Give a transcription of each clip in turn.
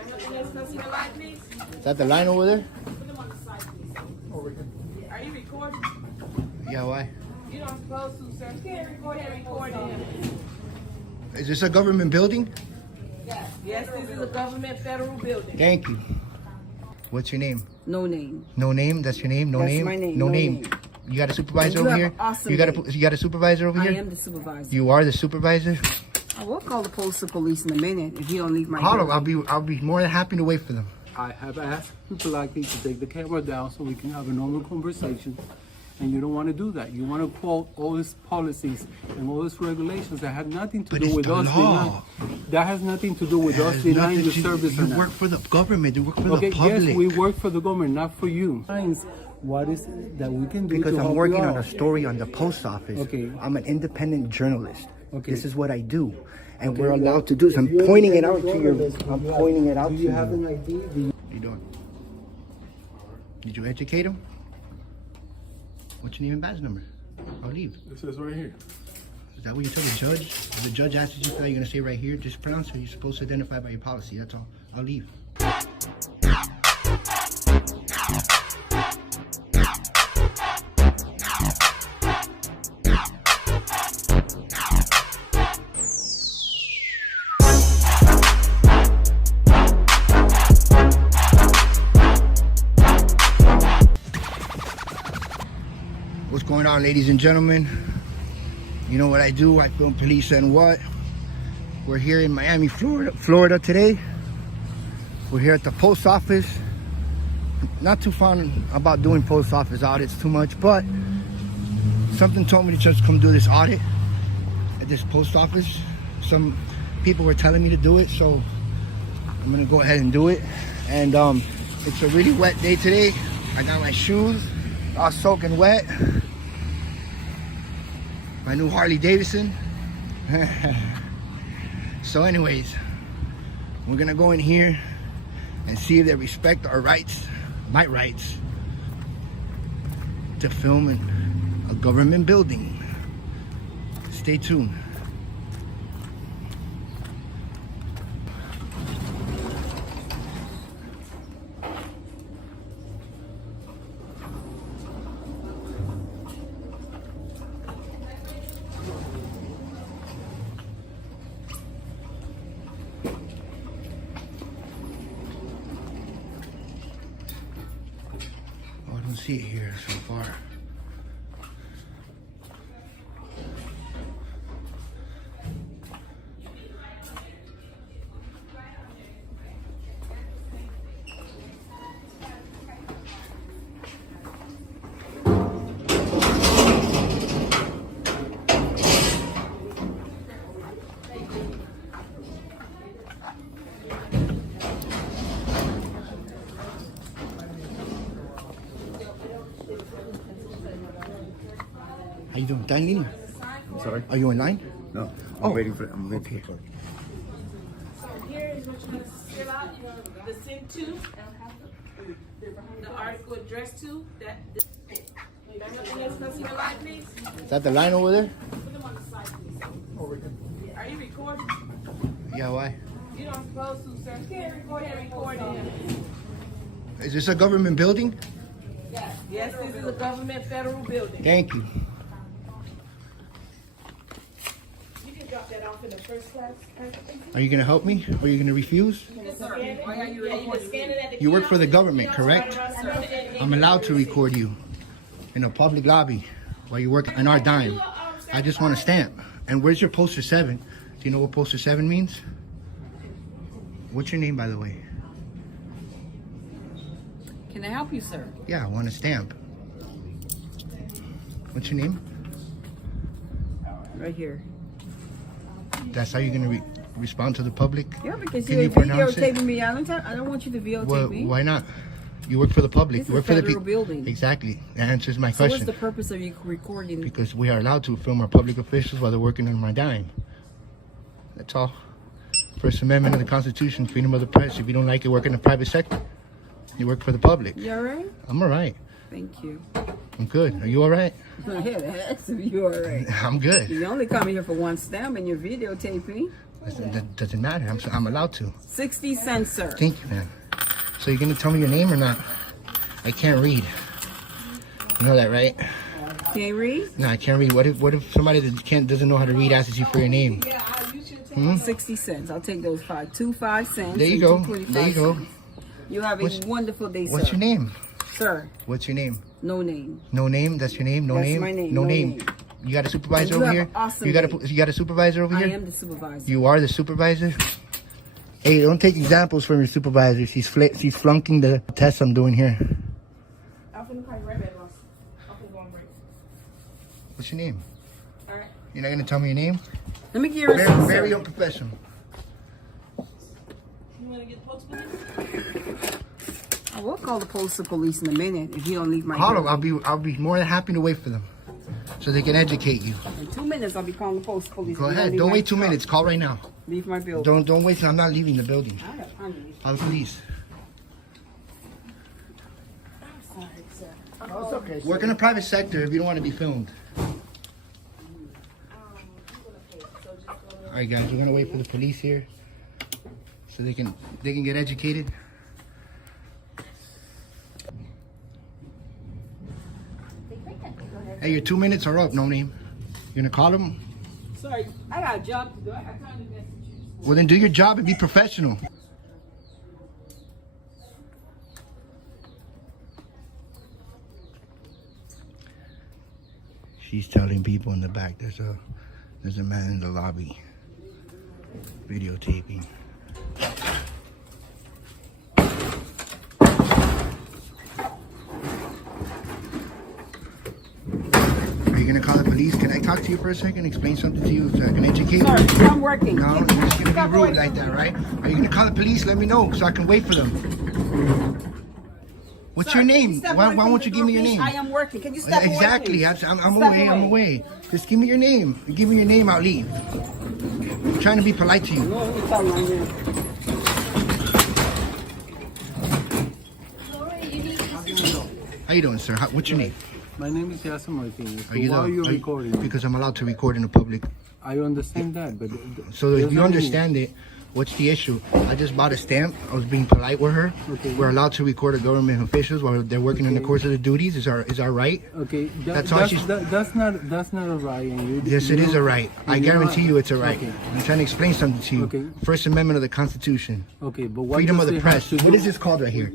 Is that the line over there? Are you recording? Yeah, why? You don't supposed to, sir. You can't record and record him. Is this a government building? Yes, this is a government federal building. Thank you. What's your name? No name. No name? That's your name? No That's name? my name. No No name. name. You got a supervisor And you over have here? an awesome You name. got a supervisor over I here? am the supervisor. You are the supervisor? I will call the postal police in a minute if you don't leave my Call them. building. I'll be more than happy to wait for them. I have asked people like me to take the camera down so we can have a normal conversation. And you don't want to do that. You want to quote all these policies and all these regulations that have nothing to But do it's with the us law. that has nothing to do with us Has denying nothing you to- service. You or not. work for the government. You work for Okay, the public. yes, we work for the government, not for you. What is it that we can do Because to I'm help working you on a out? story on the post office. Okay. I'm an independent journalist. Okay. This is what I do. And we're allowed to do this. I'm pointing it out to you. I'm pointing it out to Do you. you have an ID? What are you doing? Did you educate him? What's your name and badge number? I'll leave. It says right here. Is that what you tell the judge? If the judge asks you for that, you're going to say right here, just pronounce it. You're supposed to identify by your policy. That's all. I'll leave. What's going on, ladies and gentlemen? You know what I do? I film police and what? We're here in Miami, Florida today. We're here at the post office. Not too fond about doing post office audits too much, but something told me to just come do this audit at this post office. Some people were telling me to do it, so I'm gonna go ahead and do it. And it's a really wet day today. I got my shoes all soaking wet. My new Harley Davidson. So anyways, we're gonna go in here and see if they respect our rights, my rights, to film in a government building. Stay tuned. Oh, I don't see it here so far. How you doing? ¿Estás en línea? Sorry? Are you online? No. Oh, I'm waiting for it. So here is what you're going to fill out. The send to, the article addressed to, nothing else that's in your line, please? Is that the line over there? Put them on the side, please. Are you recording? Yeah, why? You don't supposed to, sir. You can't record and record him. Is this a government building? Yes, this is a government federal building. Thank you. You can drop that off in the first class. Are you gonna help me? Or are you gonna refuse? You work for the government, correct? I'm allowed to record you in a public lobby while you work on our dime. I just want a stamp. And where's your poster 7? Do you know what poster 7 means? What's your name, by the way? Can I help you, sir? Yeah, I want a stamp. What's your name? Right here. That's how you're gonna respond to the public? Yeah, because Can you're you pronounce it? videotaping me. I don't want you to videotape Well, me. why not? You work for the public. This You is work a for the federal people. building. Exactly. That answers my So what's question. the purpose of you recording? Because we are allowed to film our public officials while they're working on my dime. That's all. First Amendment of the Constitution, freedom of the press. If you don't like it, work in the private sector. You work for the public. You all right? I'm all right. Thank you. I'm good. Are you all right? I had to ask if you all right. I'm good. You only come here for one stamp and you're videotaping. That doesn't matter. I'm allowed to. 60 cents, sir. Thank you, man. So you're gonna tell me your name or not? I can't read. You know that, right? Can't read? No, I can't read. What if somebody that doesn't know how to read asks you for your name? 60 cents. I'll take those 5 cents. There you and go. 2.25 There you go. cents. You have a wonderful day, sir. What's your name? Sir, What's your name? no name. No name. That's your name. No That's name. my name. No No name. name. You got a supervisor You over have here. an awesome You got a supervisor over I here. am the supervisor. You are the supervisor. Hey, don't take examples from your supervisor. She's flunking the test I'm doing here. I'm finna call you right back, boss. I'm finna go on break. What's your name? Alright. You're not gonna tell me your name? Let me get your receipt, Very sir. unprofessional. You wanna get the postal police? I will call the postal police in a minute if you don't leave my Call them. building. I'll be more than happy to wait for them, so they can educate you. In 2 minutes, I'll be calling the postal police. Go if you ahead. leave Don't my wait 2 truck. minutes. Call right now. Leave my building. Don't wait. I'm not leaving the building. I got hungry. Call the police. I'm sorry, sir. No, it's okay. Work in the private sector if you don't want to be filmed. All right, guys. We're gonna wait for the police here, so they can get educated. Hey, your 2 minutes are up. No name. You're gonna call them? Sorry, I got a job to do. I got time to message you. Well, then do your job and be professional. She's telling people in the back there's a man in the lobby videotaping. Are you gonna call the police? Can I talk to you for a second? Explain something to you so I can educate you? Sorry, I'm working. No, you're just gonna be rude like that, right? Are you gonna call the police? Let me know so I can wait for them. What's Sir, your can you name? step Why away from won't the you give me your door, please? name? I am working. Can you step away, Exactly. please? I'm Step away. I'm away. away. Just give me your name. You give me your name, I'll leave. I'm trying to be polite to you. No, let me tell you, I'm here. How you doing, sir? What's your name? My name is Yasser Martinez. So Are you why the- are you are you- recording? Because I'm allowed to record in the public. I understand that, but So if there's you no understand it, what's the issue? I just bought a stamp. I was being polite with her. Okay. We're allowed to record a government officials while they're working in the course of the duties. Is our right? Okay, That's all she's- that's not a right. And you, Yes, it is a right. I you know guarantee what? you it's a right. Okay. I'm trying to explain something to you. Okay. First Amendment of the Constitution. Okay, but what Freedom does of the it have press. to What do- is this called right here?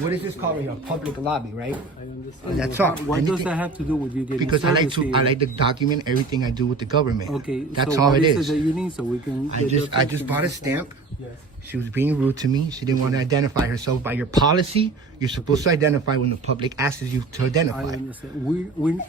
What is this called right here? A public lobby, right? I understand. That's all. What does Anything- that have to do with you getting Because I service here? like to document everything I do with the government. Okay, That's so all what it is is. that you need so we can? I just bought a stamp. Yes. She was being rude to me. She didn't want to identify herself. By your policy, you're supposed to identify when the public asks you to I identify. understand.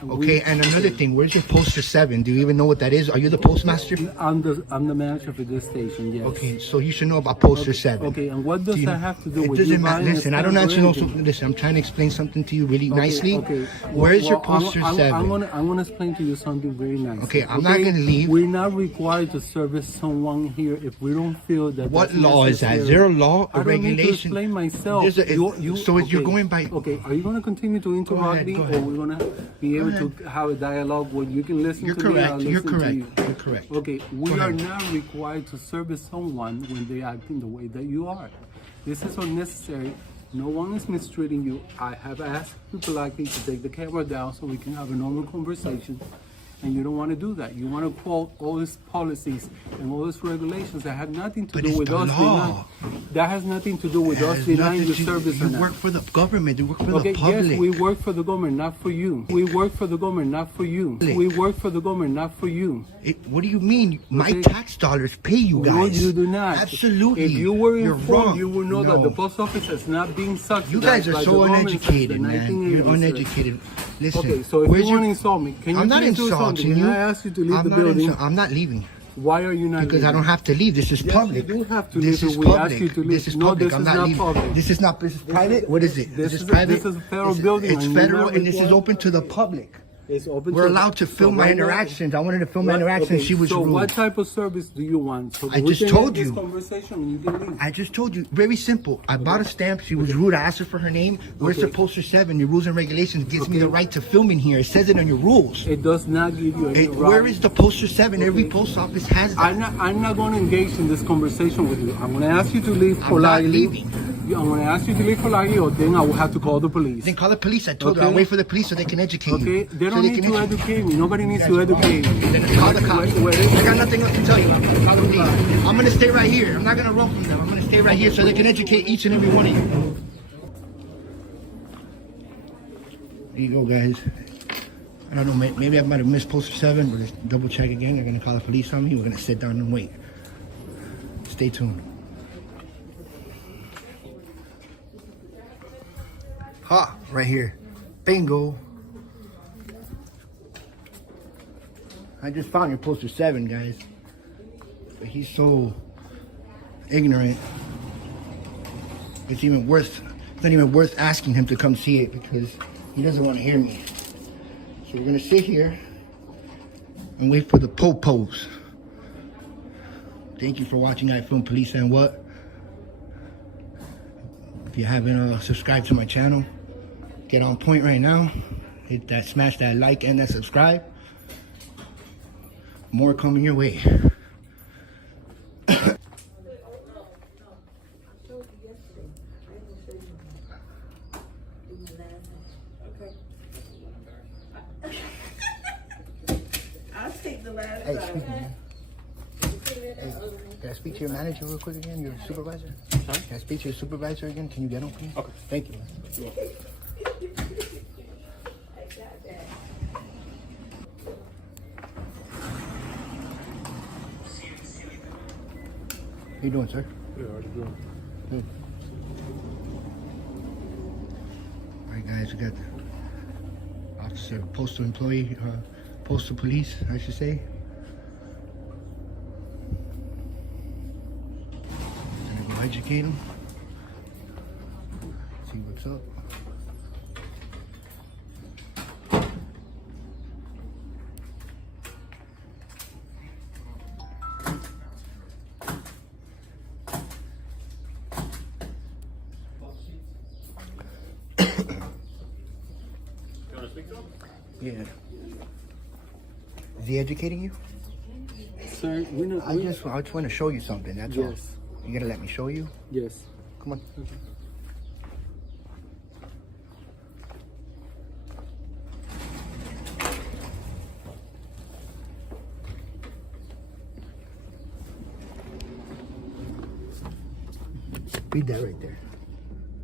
Okay, and another thing, where's your poster 7? Do you even know what that is? Are you the postmaster? I'm the manager for this station. Yes. Okay, so you should know about poster 7. Okay, and what does Do you- that have to do it with doesn't you matter. buying a Listen, I don't stamp or actually know. anything? Listen, I'm trying to explain something to you really Okay, nicely. okay. Where's your Well, poster 7? I'm gonna explain to you something very nice. Okay, I'm not gonna leave. We're not required to service someone here if we don't feel that. What that's law is that? necessary. Is there a law I or don't need to regulation? explain myself. There's a- so you're okay, going by- Okay, are you gonna continue to interrupt ahead, me, go or ahead. we're gonna be able to have a dialogue where you can listen You're to me? I'll correct. You're listen to correct. you? You're correct. Okay, we Go are ahead. not required to service someone when they act in the way that you are. This is unnecessary. No one is mistreating you. I have asked you politely to take the camera down so we can have a normal conversation. And you don't want to do that. You want to quote all these policies and all these regulations that have nothing to But do it's with the us law. that has nothing to do with It us has denying nothing you to- service or You not. work for the government. You work for Okay, the public. yes, we work for the government, not for you. We work for the government, not for you. We work for the government, not for you. What do you mean? My Okay. tax dollars pay you guys. No, you do not. Absolutely. If you were You're informed, wrong. you would know No. that the post office has not been subsidized. You guys are by so the government since uneducated, the man. 1980s, You're sir. uneducated. Listen. Okay, so if where's you want to insult me, can you I'm not please do something? insulting Can you. I ask you to leave I'm the not building? I'm not leaving Why are you not because I leaving? don't have to leave. This is Yes, public. you do have to This leave is if we ask public. you to leave. This is No, public. this I'm is not not leaving. public. This is private. What is it? This This is private. this is a federal building It's and you're federal not and this is required- open to the public. It's open. We're to- allowed to so film my right now- interactions. I wanted to film my What- interactions. okay, She was so rude. what type of service do you want? So I we just can told end this you. conversation and you can leave. I just told you, very simple. I bought a stamp. She was rude. I asked her for her name. Where's the poster 7? Your rules and regulations gives me the right to film in here. It says it on your rules. It does not give you any right. Where is the poster 7? Every post office has that. I'm not going to engage in this conversation with you. I'm going to ask you to leave I'm not politely. leaving. I'm going to ask you to leave politely, or then I will have to call the police. Then call the police. I told her Okay. I'll wait for the police so they can educate you. Okay? They So don't need can to educate me. Nobody needs to educate me. Then call the cops. Where- I got nothing else to tell you. Call the police. I'm gonna stay right here. I'm not gonna run from them. I'm gonna stay right here so they can educate each and every one of you. There you go, guys. I don't know. Maybe I might have missed poster 7, but let's double check again. They're gonna call the police on me. We're gonna sit down and wait. Stay tuned. Ha! Right here. Bingo. I just found your poster 7, guys. But he's so ignorant. It's not even worth asking him to come see it because he doesn't want to hear me. So we're gonna sit here and wait for the po-pos. Thank you for watching I Film Police and What. If you haven't subscribed to my channel, get on point right now. Hit that, smash that like and that subscribe. More coming your way. I'll take the last Hey, time. excuse me, man. Hey, can I speak to your manager real quick again? Your supervisor? Sorry? Can I speak to your supervisor again? Can you get him, please? Okay. Thank you, man. How you doing, sir? Yeah, how you doing? Good. All right, guys, we got the officer, postal employee, postal police, I should say. Gonna go educate him. See what's up. Yeah. Is he educating you? Sir, I just want to show you something. That's all. Yes. You gotta let me show you. Yes. Come on. Read that right there.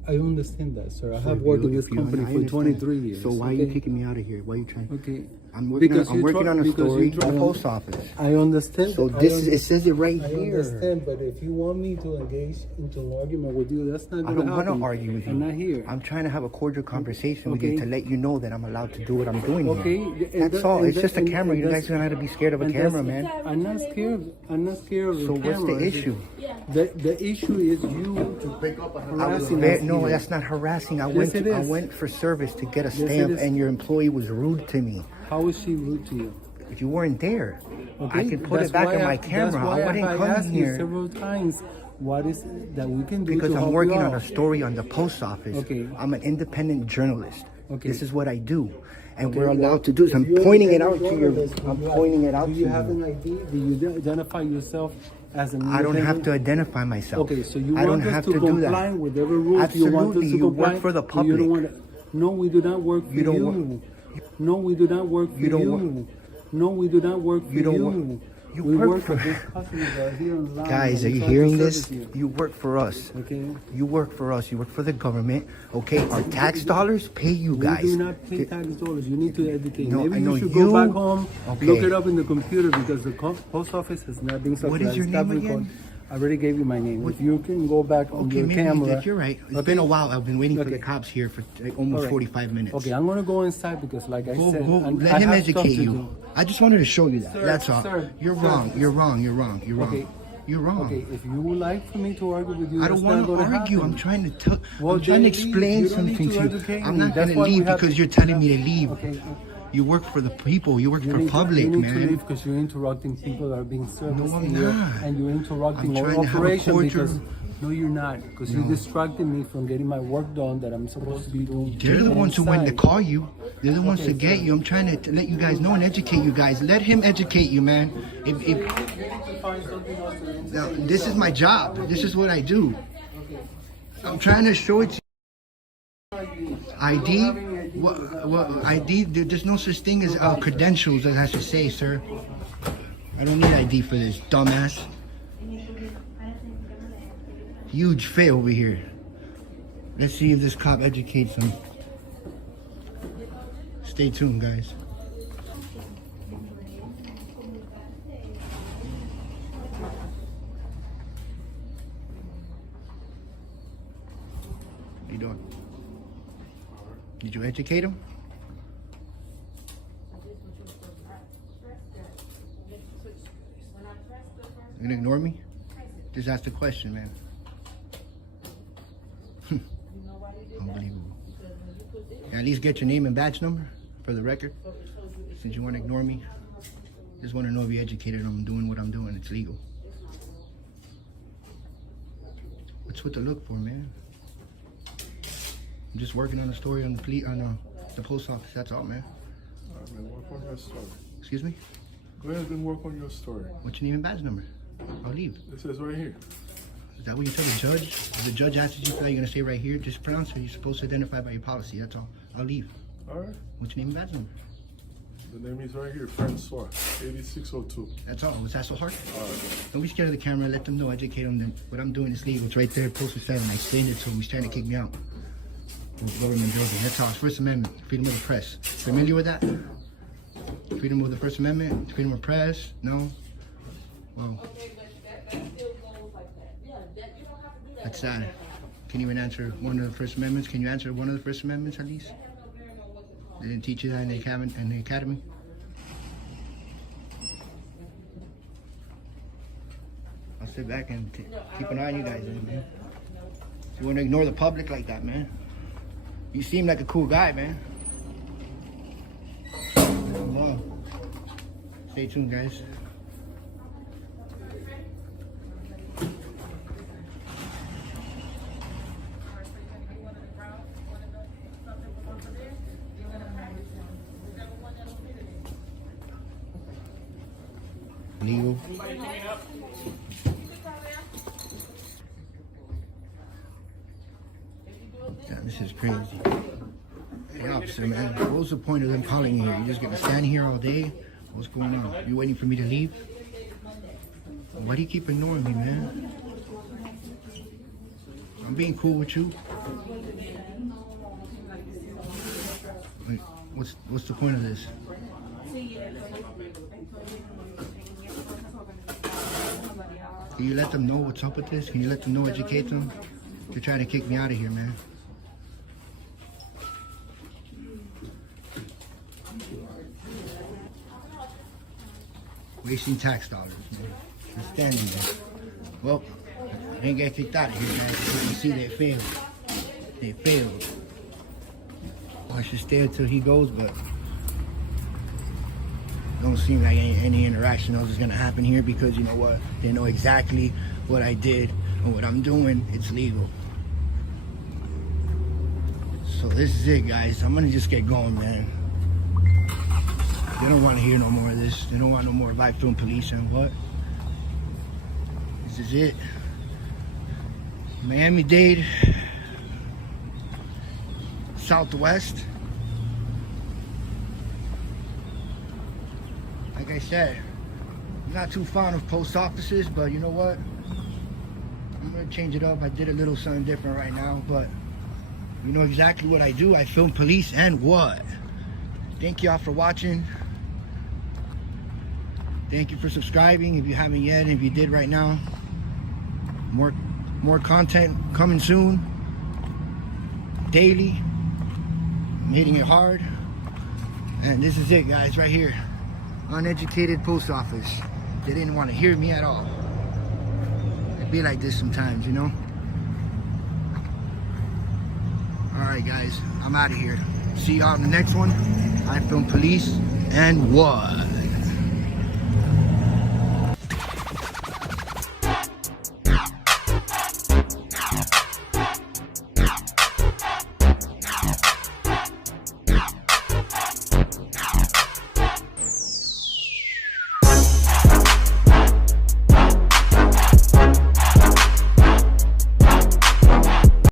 I understand that, sir. I So have if worked you- in this if you- company I for understand. 23 years. So why are you okay? kicking me out of here? Why are you trying? Okay. I'm working on a Because story you for the post office. I understand. So I this un- is, it says it right I here. understand, but if you want me to engage into an argument with you, that's not I going don't to want happen. to argue with you. I'm not here. I'm trying to have a cordial conversation with you Okay. to let you know that I'm allowed to do what I'm doing Okay, here. and That's that- all. and It's that- just a and- camera. You and guys don't have to be scared of a and camera, that's- man. I'm not scared. I'm not scared of So the what's camera. the issue? The issue is you harassing us. No, here. that's not harassing. I Yes, it is. went for service to get a it stamp, is. and your employee was rude to me. How is she rude to you? If you weren't there, I could put that's it back why on my that's camera. why I wouldn't I come asked you here several times. What is it that we can do because to I'm help working you on a out? story on the post office. Okay. I'm an independent journalist. Okay. This is what I do, and Okay, we're well, allowed to do this. I'm if you're pointing it an out to you. journalist, I'm do you pointing it out Do to you have you. an ID? Do you identify yourself as an I don't have to independent? identify myself. Okay, so you I don't want us have to to do comply that. with every rule you want us Absolutely, to you comply? work for the You public. don't want to, no, we do not work for You don't you. work- No, we do not work for You don't you. work- No, we do not work for You don't you. work- you we work work for- these customers that are here on the line. Guys, that are you try to hearing this? service You work for us. Okay. You work for us. You work for the government. Okay, our tax dollars pay you We guys. do not pay tax dollars. You need to educate. No, I Maybe know you should you- go back home, Okay. look it up in the computer because the post office has not been subsidized. What is your Stop name recording. again? I already gave you my name. If you can go back on Okay, your maybe camera. you're right. It's Okay. been a while. I've been waiting for Okay. the cops here for like almost All right. 45 minutes. Okay, I'm gonna go inside because, like I said, I let him have stuff educate to you. do. I just wanted to show you that. Sir, That's all. sir, You're sir. wrong. You're wrong. You're wrong. You're wrong. Okay. You're wrong. Okay, if you would like for me to argue with you, I don't want to argue. I'm trying to tell. Well, I'm trying to then leave. explain You don't need something to to you. educate I'm me. not That's going to why we leave have because to- you're telling me to leave. Okay. You work for the people. You work for public, you need man. to leave because you're interrupting people that are being serviced. No, I'm here, not. and you're interrupting I'm our trying to have a operation cordial- because no, you're not. Because you're distracting me from getting my work done that I'm supposed to be doing. They're the ones who went to inside. call you. They're the ones to get you. I'm trying to let you guys know and educate you guys. Let him educate you, man. Now, this is my job. This is what I do. I'm trying to show it to you. ID? What ID? There's no such thing as credentials, that has to say, sir. I don't need ID for this, dumbass. Huge fail over here. Let's see if this cop educates him. Stay tuned, guys. What you doing? Did you educate him? You gonna ignore me? Just ask the question, man. Unbelievable. At least get your name and badge number for the record. Since you want to ignore me, just want to know if you're educated. I'm doing what I'm doing. It's legal. What's with the look for, man? I'm just working on the story on the post office. That's all, man. Alright, man, work on your story. Excuse me? Go ahead and work on your story. What's your name and badge number? I'll leave. It says right here. Is that what you tell the judge? If the judge asks you for that, you're gonna say right here, just pronounce it. You're supposed to identify by your policy. That's all. I'll leave. Alright. What's your name and badge number? The name is right here, Francois, 8602. That's all. Was that so hard? Alright. Don't be scared of the camera. Let them know. Educate them. That what I'm doing is legal. It's right there. Postal 7. I explained it to him. He's trying to kick me out. Government building. That's all. It's First Amendment. Freedom of the press. Familiar with that? Freedom of the First Amendment. Freedom of press. No. Well, Okay, but that still goes like that. Yeah, that you don't have to do that. that's sad. Can you even answer one of the First Amendments? Can you answer one of the First Amendments at least? They didn't teach you that in the academy. I'll sit back and keep an eye on you guys, man. You want to ignore the public like that, man? You seem like a cool guy, man. Wow. Stay tuned, guys. Legal. Damn, this is crazy. Hey, officer, man, what was the point of them calling you here? You just gonna stand here all day? What's going on? You waiting for me to leave? Why do you keep ignoring me, man? I'm being cool with you. Wait, what's the point of this? Can you let them know what's up with this? Can you let them know, educate them? They're trying to kick me out of here, man. Wasting tax dollars, man. I'm standing there. Well, I didn't get kicked out of here, guys. You can see they failed. They failed. I should stay until he goes, but don't seem like any interaction else is gonna happen here because you know what? They know exactly what I did and what I'm doing. It's legal. So this is it, guys. I'm gonna just get going, man. They don't want to hear no more of this. They don't want no more life doing police and what? This is it. Miami-Dade, Southwest. Like I said, I'm not too fond of post offices, but you know what? I'm gonna change it up. I did a little something different right now, but you know exactly what I do. I film police and what? Thank y'all for watching. Thank you for subscribing if you haven't yet. If you did right now, more content coming soon. Daily. I'm hitting it hard. And this is it, guys, right here. Uneducated post office. They didn't want to hear me at all. It'd be like this sometimes, you know? Alright, guys, I'm out of here. See y'all in the next one. I film police and what?